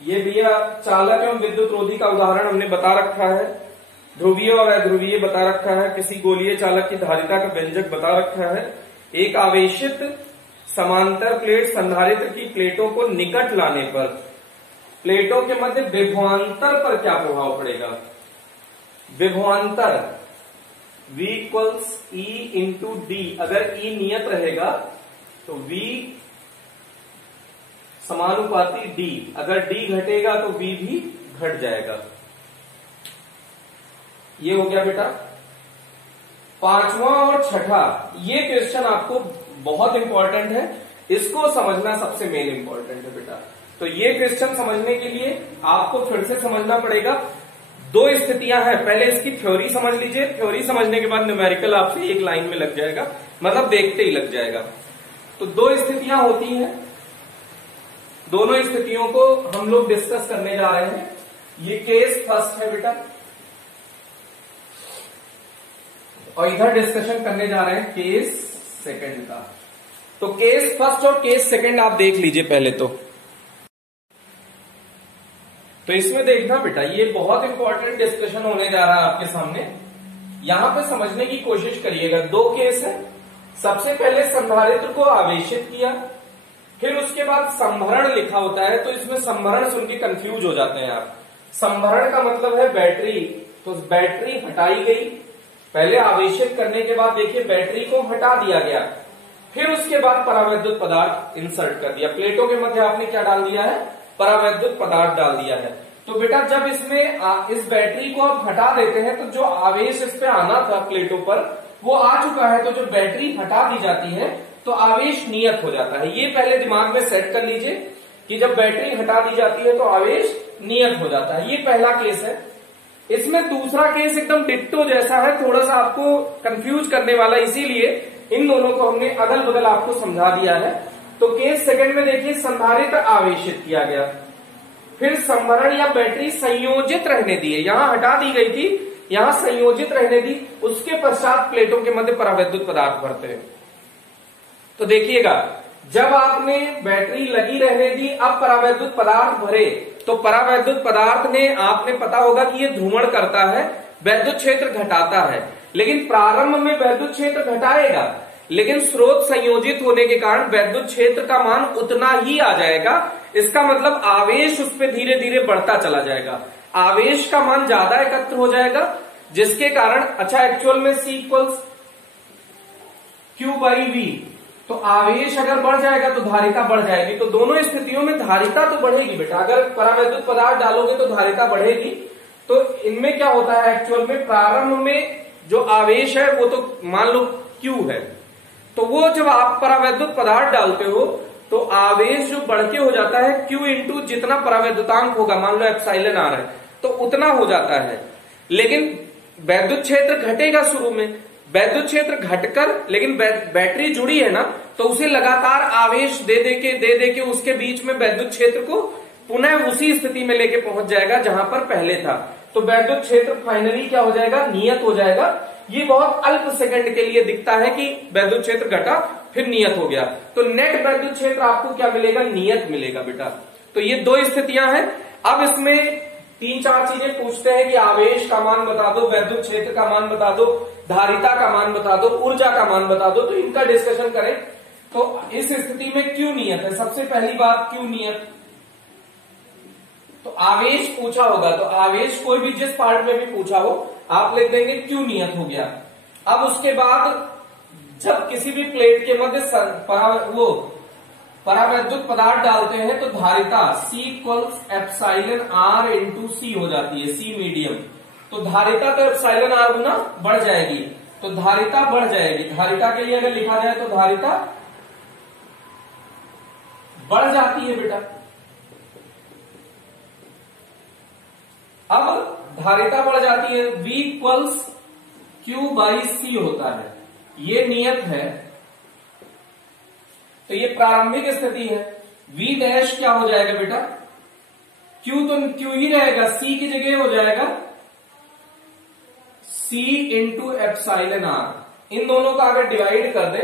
ये भैया चालक एवं विद्युत रोधी का उदाहरण हमने बता रखा है, ध्रुवीय और अध्रुवीय बता रखा है, किसी गोलीय चालक की धारिता का व्यंजक बता रखा है। एक आवेशित समांतर प्लेट संधारित्र की प्लेटों को निकट लाने पर प्लेटों के मध्य विभवांतर पर क्या प्रभाव पड़ेगा? विभवांतर V equals E into D. अगर E नियत रहेगा तो V समानुपाती D, अगर D घटेगा तो V भी घट जाएगा। ये हो गया बेटा। पांचवा और छठा, ये क्वेश्चन आपको बहुत इंपॉर्टेंट है, इसको समझना सबसे मेन इंपॉर्टेंट है बेटा। तो ये क्वेश्चन समझने के लिए आपको फिर से समझना पड़ेगा। दो स्थितियां हैं, पहले इसकी थ्योरी समझ लीजिए, थ्योरी समझने के बाद न्यूमेरिकल आपसे एक लाइन में लग जाएगा, मतलब देखते ही लग जाएगा। तो दो स्थितियां होती हैं, दोनों स्थितियों को हम लोग डिस्कस करने जा रहे हैं। ये केस फर्स्ट है बेटा, और इधर डिस्कशन करने जा रहे हैं केस सेकंड का। तो केस फर्स्ट और केस सेकंड आप देख लीजिए पहले तो इसमें देखना बेटा, ये बहुत इंपॉर्टेंट डिस्कशन होने जा रहा है आपके सामने। यहां पे समझने की कोशिश करिएगा। दो केस है, सबसे पहले संधारित्र को आवेशित किया, फिर उसके बाद संभरण लिखा होता है, तो इसमें संभरण सुन के कंफ्यूज हो जाते हैं आप। संभरण का मतलब है बैटरी, तो बैटरी हटाई गई, पहले आवेशित करने के बाद देखिए बैटरी को हटा दिया गया, फिर उसके बाद परावैद्युत पदार्थ इंसर्ट कर दिया। प्लेटों के मध्य आपने क्या डाल दिया है? परावैद्युत पदार्थ डाल दिया है। तो बेटा जब इसमें इस बैटरी को आप हटा देते हैं तो जो आवेश इस पे आना था प्लेटों पर वो आ चुका है, तो जो बैटरी हटा दी जाती है तो आवेश नियत हो जाता है। ये पहले दिमाग में सेट कर लीजिए कि जब बैटरी हटा दी जाती है तो आवेश नियत हो जाता है। ये पहला केस है। इसमें दूसरा केस एकदम डिट्टो जैसा है, थोड़ा सा आपको कंफ्यूज करने वाला, इसीलिए इन दोनों को हमने अगल बगल आपको समझा दिया है। तो केस सेकंड में देखिए संधारित्र आवेशित किया गया, फिर संभरण या बैटरी संयोजित रहने दी है, यहां हटा दी गई थी, यहां संयोजित रहने दी, उसके पश्चात प्लेटों के मध्य परावैद्युत पदार्थ भरते हैं। तो देखिएगा जब आपने बैटरी लगी रहने दी, अब परावैद्युत पदार्थ भरे, तो परावैद्युत पदार्थ ने, आपने पता होगा कि ये ध्रुवण करता है, वैद्युत क्षेत्र घटाता है, लेकिन प्रारंभ में वैद्युत क्षेत्र घटाएगा, लेकिन स्रोत संयोजित होने के कारण वैद्युत क्षेत्र का मान उतना ही आ जाएगा। इसका मतलब आवेश उस पर धीरे धीरे बढ़ता चला जाएगा, आवेश का मान ज्यादा एकत्र हो जाएगा, जिसके कारण अच्छा एक्चुअल में C इक्वल्स Q/V, तो आवेश अगर बढ़ जाएगा तो धारिता बढ़ जाएगी। तो दोनों स्थितियों में धारिता तो बढ़ेगी बेटा, अगर परावैद्युत पदार्थ डालोगे तो धारिता बढ़ेगी। तो इनमें क्या होता है एक्चुअल में, प्रारंभ में जो आवेश है वो तो मान लो Q है, तो वो जब आप परावैद्युत पदार्थ डालते हो तो आवेश जो बढ़ के हो जाता है Q इंटू जितना परावैद्युतांक होगा, मान लो एप्सिलॉन R है, तो उतना हो जाता है। लेकिन वैद्युत क्षेत्र घटेगा शुरू में, वैद्युत क्षेत्र घटकर, लेकिन बैटरी जुड़ी है ना, तो उसे लगातार आवेश दे दे के उसके बीच में वैद्युत क्षेत्र को पुनः उसी स्थिति में लेके पहुंच जाएगा जहां पर पहले था। तो वैद्युत क्षेत्र फाइनली क्या हो जाएगा? नियत हो जाएगा। ये बहुत अल्प सेकंड के लिए दिखता है कि वैद्युत क्षेत्र घटा फिर नियत हो गया, तो नेट वैद्युत क्षेत्र आपको क्या मिलेगा? नियत मिलेगा बेटा। तो ये दो स्थितियां हैं। अब इसमें तीन चार चीजें पूछते हैं कि आवेश का मान बता दो, वैद्युत क्षेत्र का मान बता दो, धारिता का मान बता दो, ऊर्जा का मान बता दो, तो इनका डिस्कशन करें। तो इस स्थिति में क्यों नियत है? सबसे पहली बात क्यों नियत? तो आवेश पूछा होगा, तो आवेश कोई भी जिस पार्ट में भी पूछा हो आप लिख देंगे क्यों नियत हो गया। अब उसके बाद जब किसी भी प्लेट के मध्य वो परावैद्युत पदार्थ डालते हैं तो धारिता C equals epsilon R into C हो जाती है, C मीडियम। तो धारिता तो एप्सिलॉन R गुना बढ़ जाएगी, तो धारिता बढ़ जाएगी। धारिता के लिए अगर लिखा जाए तो धारिता बढ़ जाती है बेटा। अब धारिता बढ़ जाती है, V इक्वल्स Q/C होता है, ये नियत है। तो ये प्रारंभिक स्थिति है। V डैश क्या हो जाएगा बेटा? Q तो Q ही रहेगा, C की जगह हो जाएगा C इंटू एप्सिलॉन R। इन दोनों का अगर डिवाइड कर दे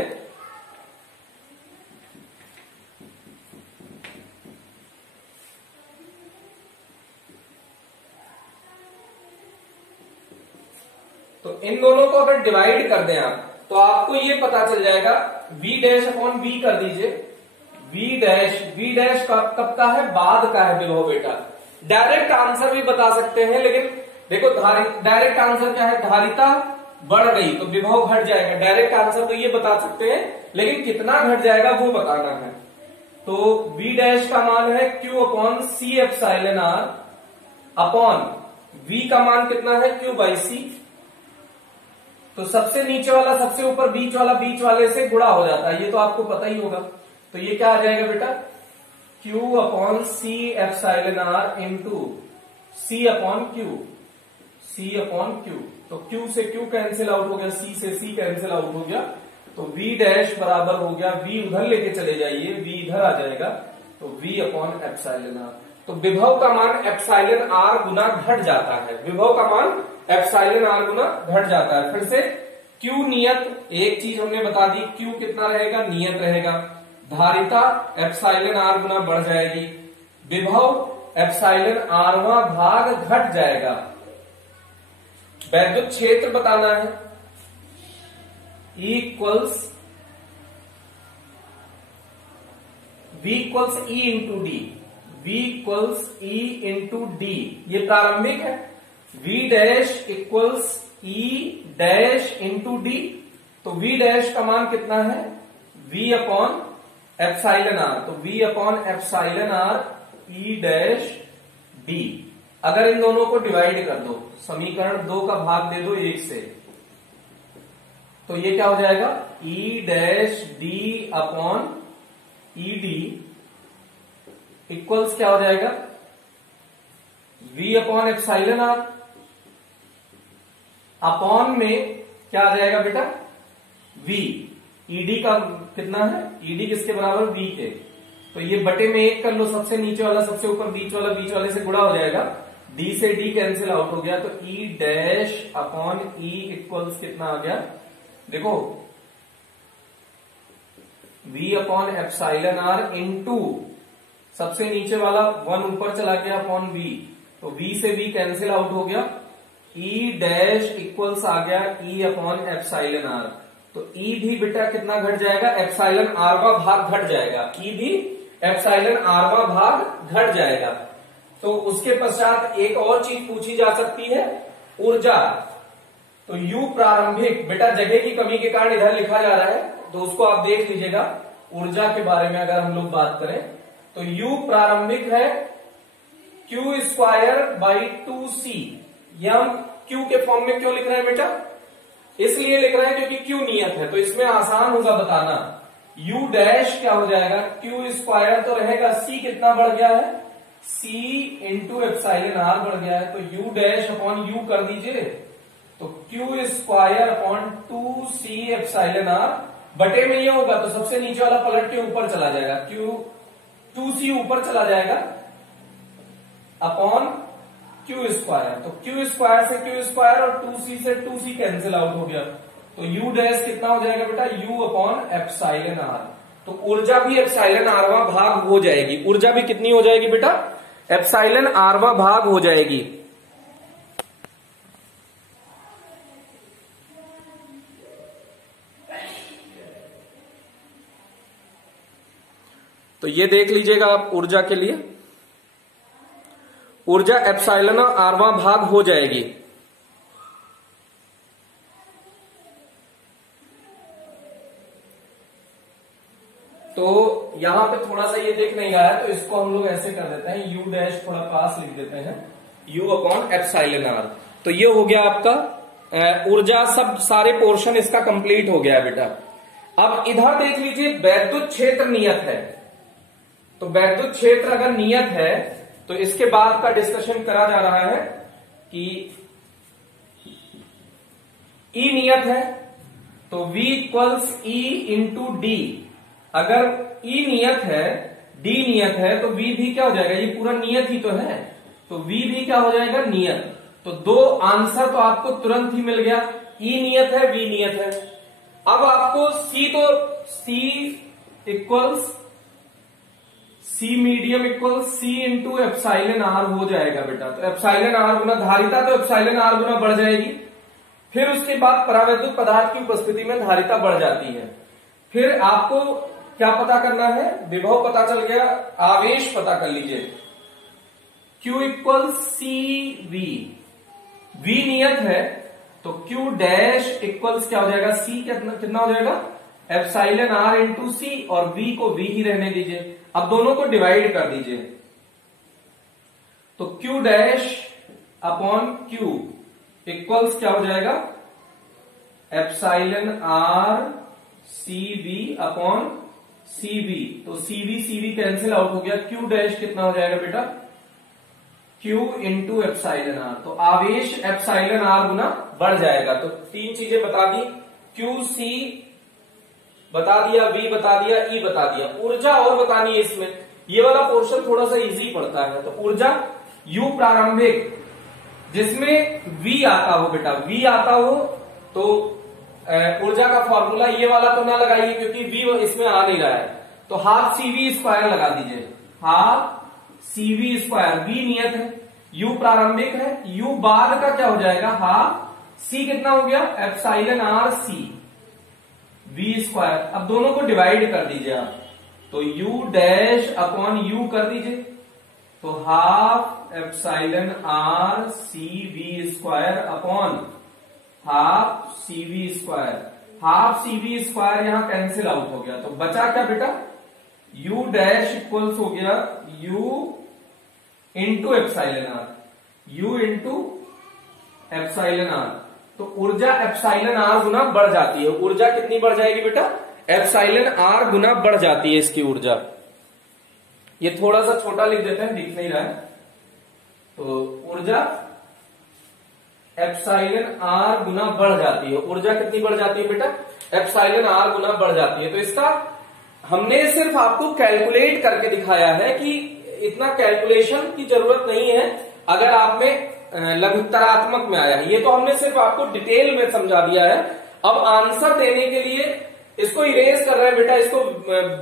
इन दोनों को अगर डिवाइड कर दें आप तो आपको ये पता चल जाएगा v डैश अपॉन v कर दीजिए। v डैश कब का है, बाद का है विभव बेटा। डायरेक्ट आंसर भी बता सकते हैं, लेकिन देखो डायरेक्ट आंसर क्या है, धारिता बढ़ गई तो विभव घट जाएगा। डायरेक्ट आंसर तो ये बता सकते हैं, लेकिन कितना घट जाएगा वो बताना है। तो v डैश का मान है q अपॉन सी एप्सिलॉन r अपॉन v का मान कितना है q बाई सी। तो सबसे नीचे वाला सबसे ऊपर बीच वाला बीच वाले से गुणा हो जाता है, ये तो आपको पता ही होगा। तो ये क्या आ जाएगा बेटा, q अपॉन सी एप्सिलॉन r इंटू सी अपॉन क्यू। तो q से q कैंसिल आउट हो गया, c से c कैंसिल आउट हो गया। तो v डैश बराबर हो गया, v उधर लेके चले जाइए, v इधर आ जाएगा, तो v अपॉन एप्सिलॉन r। तो विभव का मान एप्सिलॉन r गुना घट जाता है, विभव का मान एप्सिलॉन r गुना घट जाता है। फिर से q नियत, एक चीज हमने बता दी, q कितना रहेगा, नियत रहेगा। धारिता एप्सिलॉन r गुना बढ़ जाएगी, विभव एप्सिलॉन r भाग घट जाएगा। वैद्युत क्षेत्र बताना है, E equals V equals E into D, V equals E into D, ये प्रारंभिक है। V dash equals E dash into D, तो V डैश का मान कितना है, V अपॉन एप्सिलॉन r। तो V upon epsilon r E dash D. अगर इन दोनों को डिवाइड कर दो, समीकरण 2 का भाग दे दो 1 से, तो ये क्या हो जाएगा, E dash D upon E D equals क्या हो जाएगा, V upon epsilon r। Upon में क्या आ जाएगा बेटा, V। ईडी का कितना है, ईडी किसके बराबर, V के। तो ये बटे में 1 कर लो, सबसे नीचे वाला सबसे ऊपर बीच वाला बीच वाले से गुणा हो जाएगा, D से D कैंसिल आउट हो गया। तो E dash upon E equals कितना आ गया, देखो V upon epsilon r into सबसे नीचे वाला 1 ऊपर चला गया अपॉन V, तो V से V कैंसिल आउट हो गया। E डैश इक्वल्स आ गया E अपॉन एप्सिलॉन r। तो E भी बेटा कितना घट जाएगा, एप्सिलॉन r भाग घट जाएगा, E भी एप्सिलॉन r भाग घट जाएगा। तो उसके पश्चात एक और चीज पूछी जा सकती है, ऊर्जा। तो U प्रारंभिक, बेटा जगह की कमी के कारण इधर लिखा जा रहा है, तो उसको आप देख लीजिएगा। ऊर्जा के बारे में अगर हम लोग बात करें तो U प्रारंभिक है Q स्क्वायर बाई 2C। ये हम Q के फॉर्म में क्यों लिख रहे हैं बेटा, इसलिए लिख रहे हैं क्योंकि Q नियत है, तो इसमें आसान होगा बताना। U डैश क्या हो जाएगा, Q स्क्वायर तो रहेगा, C कितना बढ़ गया है, C इंटू एप्सिलॉन r बढ़ गया है। तो U डैश अपॉन U कर दीजिए, तो Q square upon 2C epsilon r बटे में ये होगा, तो सबसे नीचे वाला पलट के ऊपर चला जाएगा, Q 2C ऊपर चला जाएगा अपॉन Q स्क्वायर। तो Q स्क्वायर से Q स्क्वायर और 2C से 2C कैंसिल आउट हो गया। तो U डैश कितना हो जाएगा बेटा, U अपॉन एप्सिलॉन r। तो ऊर्जा भी एप्सिलॉन r भाग हो जाएगी, ऊर्जा भी कितनी हो जाएगी बेटा, एप्सिलॉन r भाग हो जाएगी। तो ये देख लीजिएगा आप, ऊर्जा के लिए ऊर्जा एप्सिलॉन r भाग हो जाएगी। तो यहां पे थोड़ा सा ये देख नहीं रहा है, तो इसको हम लोग ऐसे कर देते हैं, U डैश थोड़ा पास लिख देते हैं, U अपॉन एप्सिलॉन r। तो ये हो गया आपका ऊर्जा, सब सारे पोर्शन इसका कंप्लीट हो गया है बेटा। अब इधर देख लीजिए, वैद्युत क्षेत्र नियत है। तो वैद्युत क्षेत्र अगर नियत है तो इसके बाद का डिस्कशन करा जा रहा है कि E नियत है तो V equals E into D. अगर E नियत है, D नियत है, तो V भी क्या हो जाएगा, ये पूरा नियत ही तो है, तो V भी क्या हो जाएगा, नियत। तो दो आंसर तो आपको तुरंत ही मिल गया, E नियत है, V नियत है। अब आपको C equals C medium equal C into epsilon r हो जाएगा बेटा। तो एप्सिलॉन r गुना धारिता, तो एप्सिलॉन r गुना बढ़ जाएगी। फिर उसके बाद परावैद्युत पदार्थ की उपस्थिति में धारिता बढ़ जाती है। फिर आपको क्या पता करना है, विभव पता चल गया, आवेश पता कर लीजिए। Q equal C V, V नियत है तो Q डैश इक्वल्स क्या हो जाएगा, C कितना हो जाएगा, एप्सिलॉन R इंटू सी, और V को V ही रहने दीजिए। अब दोनों को डिवाइड कर दीजिए तो Q dash upon Q equals क्या हो जाएगा, epsilon R CV upon CV। तो CV कैंसिल आउट हो गया, Q डैश कितना हो जाएगा बेटा, Q इंटू एप्सिलॉन R। तो आवेश एप्सिलॉन R गुना बढ़ जाएगा। तो तीन चीजें बता दी, QC बता दिया, V बता दिया, E बता दिया। ऊर्जा और बतानी है इसमें, ये वाला पोर्शन थोड़ा सा इजी पड़ता है। तो ऊर्जा U प्रारंभिक जिसमें V आता हो बेटा, V आता हो तो ऊर्जा का फॉर्मूला ये वाला तो ना लगाइए क्योंकि V इसमें आ नहीं रहा है, तो हाफ CV स्क्वायर लगा दीजिए, हाफ CV स्क्वायर। V नियत है, U प्रारंभिक है, U बाद का क्या हो जाएगा, हाफ C कितना हो गया, epsilon R C V square. अब दोनों को डिवाइड कर दीजिए आप, तो U डैश अपॉन U कर दीजिए, तो half epsilon R C V square upon half CV square. Half CV square यहां कैंसिल आउट हो गया, तो बचा क्या बेटा, U डैश इक्वल्स हो गया U into epsilon R, U into epsilon R। तो ऊर्जा एप्सिलॉन R गुना बढ़ जाती है। ऊर्जा कितनी बढ़ जाएगी बेटा, एप्सिलॉन R गुना बढ़ जाती है इसकी ऊर्जा। ये थोड़ा सा छोटा लिख देते हैं, दिख नहीं रहा है। तो ऊर्जा एप्सिलॉन R गुना बढ़ जाती है। ऊर्जा कितनी बढ़ जाती है बेटा, एप्सिलॉन R गुना बढ़ जाती है। तो इसका हमने सिर्फ आपको कैलकुलेट करके दिखाया है कि इतना कैलकुलेशन की जरूरत नहीं है अगर आप में लघुत्तरात्मक में आया है। ये तो हमने सिर्फ आपको डिटेल में समझा दिया है। अब आंसर देने के लिए इसको इरेज कर रहे हैं बेटा, इसको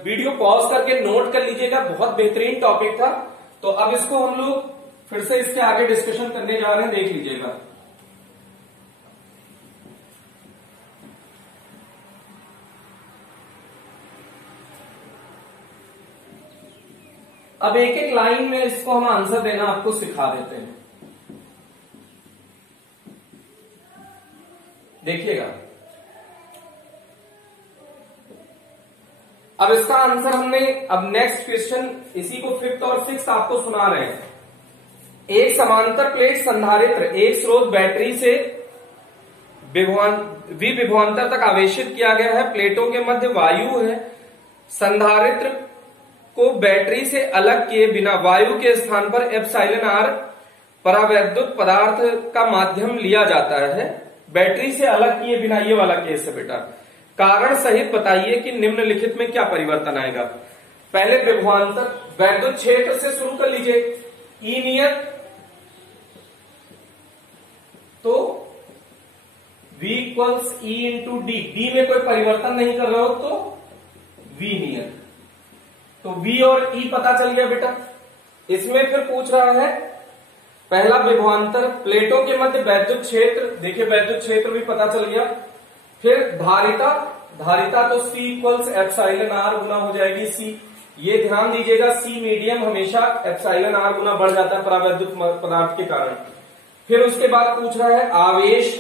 वीडियो पॉज करके नोट कर लीजिएगा, बहुत बेहतरीन टॉपिक था। तो अब इसको हम लोग फिर से इसके आगे डिस्कशन करने जा रहे हैं, देख लीजिएगा। अब एक एक लाइन में इसको हम आंसर देना आपको सिखा देते हैं, देखिएगा। अब इसका आंसर हमने, अब नेक्स्ट क्वेश्चन इसी को फिफ्थ और सिक्स्थ आपको सुना रहे हैं। एक समांतर प्लेट संधारित्र एक स्रोत बैटरी से विभवांतर तक आवेशित किया गया है। प्लेटों के मध्य वायु है। संधारित्र को बैटरी से अलग किए बिना वायु के स्थान पर एप्सिलॉन R परावैद्युत पदार्थ का माध्यम लिया जाता है। बैटरी से अलग किए बिना, ये वाला केस है बेटा। कारण सहित बताइए कि निम्नलिखित में क्या परिवर्तन आएगा। पहले विभवांतर वैद्युत क्षेत्र से शुरू कर लीजिए। E नियत तो V equals E into D. D में कोई परिवर्तन नहीं कर रहे हो तो V नियत, तो V और E पता चल गया बेटा। इसमें फिर पूछ रहा है पहला विभवांतर, प्लेटों के मध्य वैद्युत क्षेत्र, देखिए वैद्युत क्षेत्र भी पता चल गया। फिर धारिता, धारिता तो C इक्वल्स एप्सिलॉन R गुना हो जाएगी C। ये ध्यान दीजिएगा, C मीडियम हमेशा एप्सिलॉन R गुना बढ़ जाता है परावैद्युत पदार्थ के कारण। फिर उसके बाद पूछ रहा है आवेश।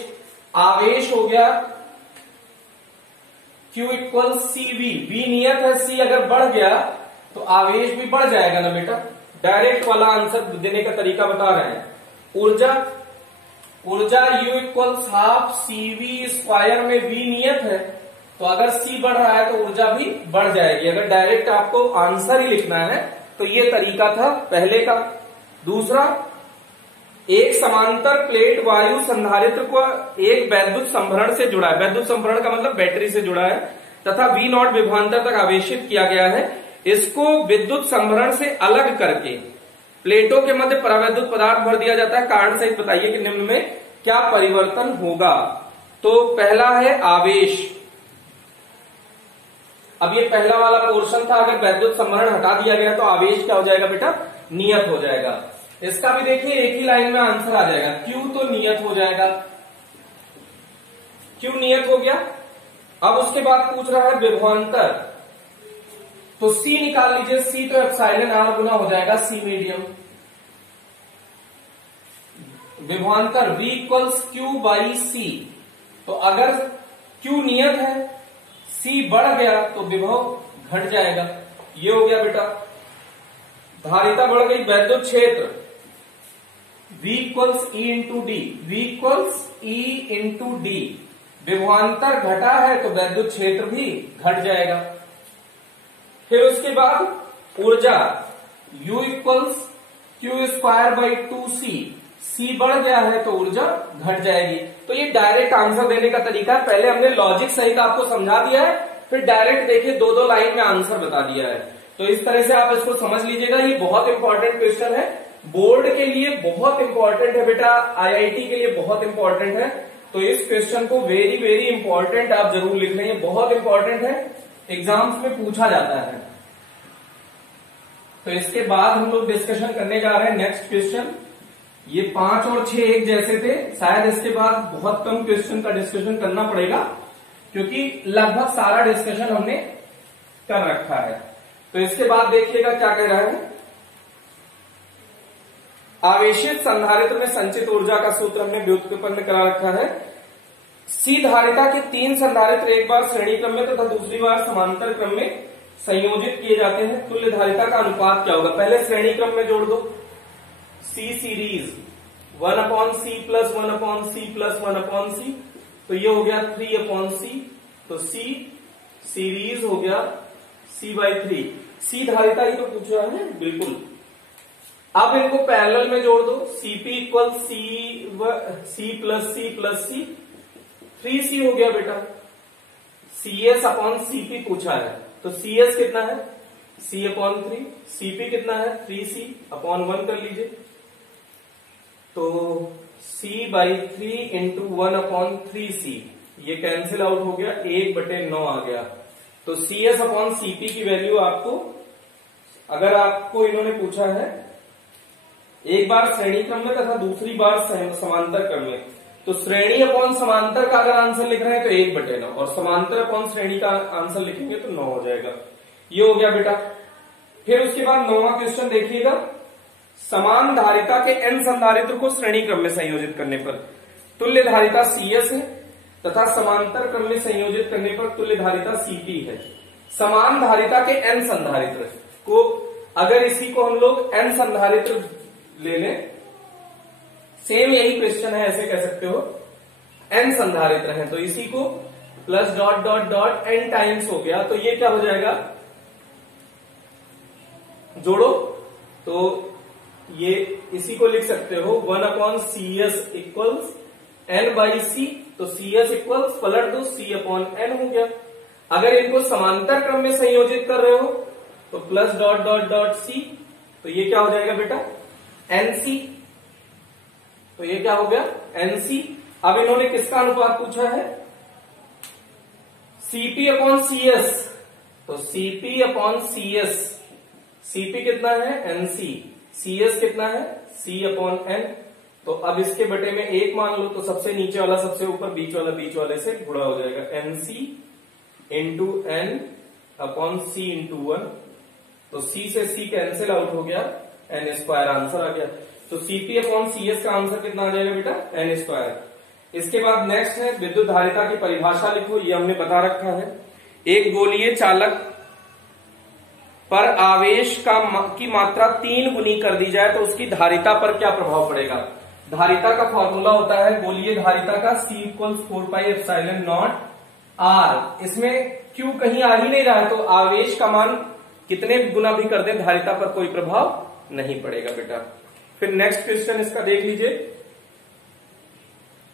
आवेश हो गया Q इक्वल्स CV। V नियत है, C अगर बढ़ गया तो आवेश भी बढ़ जाएगा ना बेटा। डायरेक्ट वाला आंसर देने का तरीका बता रहे हैं। ऊर्जा, ऊर्जा U equals half CV square में V नियत है, तो अगर C बढ़ रहा है तो ऊर्जा भी बढ़ जाएगी। अगर डायरेक्ट आपको आंसर ही लिखना है तो ये तरीका था पहले का। दूसरा, एक समांतर प्लेट वायु संधारित्र को एक वैद्युत संभरण से जुड़ा है। वैद्युत संभरण का मतलब बैटरी से जुड़ा है, तथा V0 विभवांतर तक आवेशित किया गया है। इसको विद्युत संभरण से अलग करके प्लेटों के मध्य परावैद्युत पदार्थ भर दिया जाता है। कारण सहित बताइए कि निम्न में क्या परिवर्तन होगा। तो पहला है आवेश। अब ये पहला वाला पोर्शन था, अगर वैद्युत संभरण हटा दिया गया तो आवेश क्या हो जाएगा बेटा, नियत हो जाएगा। इसका भी देखिए एक ही लाइन में आंसर आ जाएगा। Q तो नियत हो जाएगा, Q नियत हो गया। अब उसके बाद पूछ रहा है विभवांतर, तो C निकाल लीजिए। C तो एप्सिलॉन R गुना हो जाएगा C मीडियम। विभवांतर V equals Q by C, तो अगर Q नियत है, C बढ़ गया तो विभव घट जाएगा। ये हो गया बेटा। धारिता बढ़ गई, वैद्युत क्षेत्र V equals E into D, V equals E into D. विभवांतर घटा है तो वैद्युत क्षेत्र भी घट जाएगा। फिर उसके बाद ऊर्जा U equals Q square by 2C, C बढ़ गया है तो ऊर्जा घट जाएगी। तो ये डायरेक्ट आंसर देने का तरीका है। पहले हमने लॉजिक सहित आपको समझा दिया है, फिर डायरेक्ट देखिए दो लाइन में आंसर बता दिया है। तो इस तरह से आप इसको समझ लीजिएगा। ये बहुत इंपॉर्टेंट क्वेश्चन है, बोर्ड के लिए बहुत इंपॉर्टेंट है बेटा, IIT के लिए बहुत इंपॉर्टेंट है। तो इस क्वेश्चन को वेरी वेरी इंपॉर्टेंट आप जरूर लिख लें, बहुत इंपॉर्टेंट है, एग्जाम्स में पूछा जाता है। तो इसके बाद हम लोग डिस्कशन करने जा रहे हैं नेक्स्ट क्वेश्चन। ये 5 और 6 एक जैसे थे, शायद इसके बाद बहुत कम क्वेश्चन का डिस्कशन करना पड़ेगा, क्योंकि लगभग सारा डिस्कशन हमने कर रखा है। तो इसके बाद देखिएगा क्या कह रहा है। आवेशित संधारित्र में संचित ऊर्जा का सूत्र हमने व्युत्पन्न करा रखा है। C धारिता के 3 संधारित्र एक बार श्रेणी क्रम में तथा दूसरी बार समांतर क्रम में संयोजित किए जाते हैं। तुल्य धारिता का अनुपात क्या होगा? पहले श्रेणी क्रम में जोड़ दो। C series 1/C plus 1/C plus 1/C, तो ये हो गया 3/C। तो C सीरीज हो गया C/3। C धारिता ही तो पूछ रहा है, बिल्कुल। अब इनको पैरेलल में जोड़ दो। Cp equal C plus C plus C, 3C हो गया बेटा। CS अपॉन Cp पूछा है, तो CS कितना है? C/3। Cp कितना है? 3C अपॉन 1 कर लीजिए, तो C/3 इंटू 1/3C, ये कैंसिल आउट हो गया, 1/9 आ गया। तो CS अपॉन Cp की वैल्यू आपको, अगर आपको इन्होंने पूछा है एक बार श्रेणी क्रम में तथा दूसरी बार समांतर क्रम में, तो श्रेणी अपॉन समांतर का अगर आंसर लिख रहे हैं तो 1/9, और समांतर अपॉन श्रेणी का आंसर लिखेंगे तो 9 हो जाएगा। ये हो गया बेटा। फिर उसके बाद 9वां क्वेश्चन देखिएगा। समान धारिता के n संधारित्र को श्रेणी क्रम में संयोजित करने पर तुल्य धारिता CS है तथा समांतर क्रम में संयोजित करने पर तुल्य धारिता CP है। समान धारिता के n संधारित्र को, अगर इसी को हम लोग n संधारित्र ले लें, सेम यही क्वेश्चन है, ऐसे कह सकते हो, n संधारित्र है, तो इसी को plus dot dot dot n times हो गया, तो ये क्या हो जाएगा? जोड़ो तो ये इसी को लिख सकते हो 1/CS इक्वल्स n/C, तो CS इक्वल्स पलट दो C/n हो गया। अगर इनको समांतर क्रम में संयोजित कर रहे हो तो plus dot dot dot C, तो ये क्या हो जाएगा बेटा? NC, तो ये क्या हो गया? NC। अब इन्होंने किसका अनुपात पूछा है? Cp/CS, तो Cp/CS, Cp कितना है? NC, CS कितना है? C/n। तो अब इसके बटे में 1 मान लो, तो सबसे नीचे वाला सबसे ऊपर, बीच वाला बीच वाले से गुणा हो जाएगा, NC इंटू n/C इंटू 1, तो C से C कैंसिल आउट हो गया, n² आंसर आ गया। तो Cp/CS का आंसर कितना आ जाएगा बेटा? n²। इसके बाद नेक्स्ट है विद्युत धारिता की परिभाषा लिखो, ये हमने बता रखा है। एक गोलीय चालक पर आवेश की मात्रा 3 गुनी कर दी जाए तो उसकी धारिता पर क्या प्रभाव पड़ेगा? धारिता का फॉर्मूला होता है गोलीय धारिता का C इक्वल्स 4πε0 R। इसमें Q कहीं आ ही नहीं रहा है, तो आवेश का मान कितने गुना भी कर दे धारिता पर कोई प्रभाव नहीं पड़ेगा बेटा। फिर नेक्स्ट क्वेश्चन इसका देख लीजिए।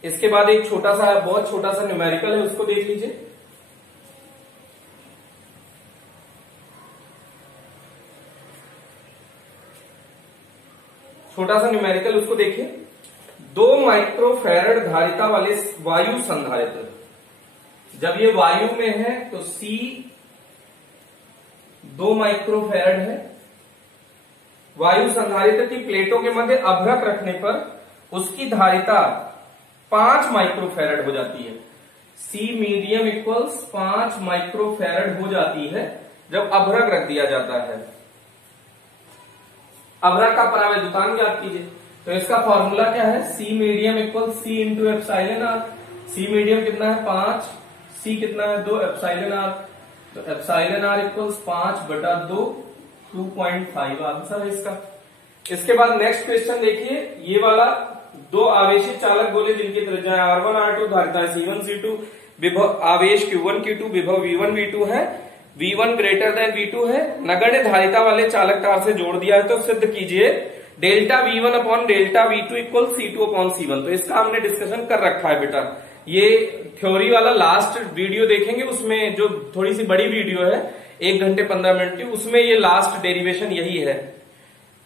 इसके बाद एक छोटा सा, बहुत छोटा सा न्यूमेरिकल है, उसको देख लीजिए। छोटा सा न्यूमेरिकल, उसको देखिए। 2 माइक्रोफैरड धारिता वाले वायु संधारित्र, जब ये वायु में है तो C 2 माइक्रोफैरड है। वायु संधारित्र की प्लेटों के मध्य अभ्रक रखने पर उसकी धारिता 5 माइक्रोफैरड हो जाती है। सी मीडियम इक्वल्स 5 माइक्रोफैरड हो जाती है जब अभ्रक रख दिया जाता है। अभ्रक का परावैद्युतांक ज्ञात कीजिए। तो इसका फॉर्मूला क्या है, C medium equal C into epsilon r. C medium कितना है 5, सी कितना है 2, एप्सिलॉन आर। तो एप्सिलॉन आर इक्वल्स 5/2 2.5 आंसर है इसका। इसके बाद नेक्स्ट क्वेश्चन देखिए, ये वाला दो आवेशित चालक गोले जिनकी त्रिज्या R1 R2 धारिता C1 C2 विभव आवेश Q1 Q2 विभव V1 V2 है, V1 ग्रेटर देन V2 है, नगण्य धारिता वाले चालक तार से जोड़ दिया है। तो सिद्ध कीजिए delta V1 upon delta V2 equal C2 upon C1। तो इसका हमने डिस्कशन कर रखा है बेटा। ये थ्योरी वाला लास्ट वीडियो देखेंगे, उसमें जो थोड़ी सी बड़ी वीडियो है 1 घंटे 15 मिनट की, उसमें ये लास्ट डेरिवेशन यही है।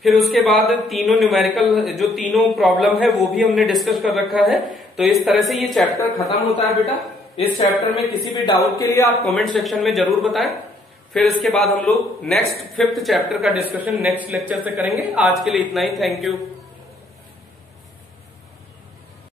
फिर उसके बाद तीनों न्यूमेरिकल जो तीनों प्रॉब्लम है वो भी हमने डिस्कस कर रखा है। तो इस तरह से ये चैप्टर खत्म होता है बेटा। इस चैप्टर में किसी भी डाउट के लिए आप कमेंट सेक्शन में जरूर बताएं। फिर इसके बाद हम लोग नेक्स्ट 5th चैप्टर का डिस्कशन नेक्स्ट लेक्चर से करेंगे। आज के लिए इतना ही, थैंक यू।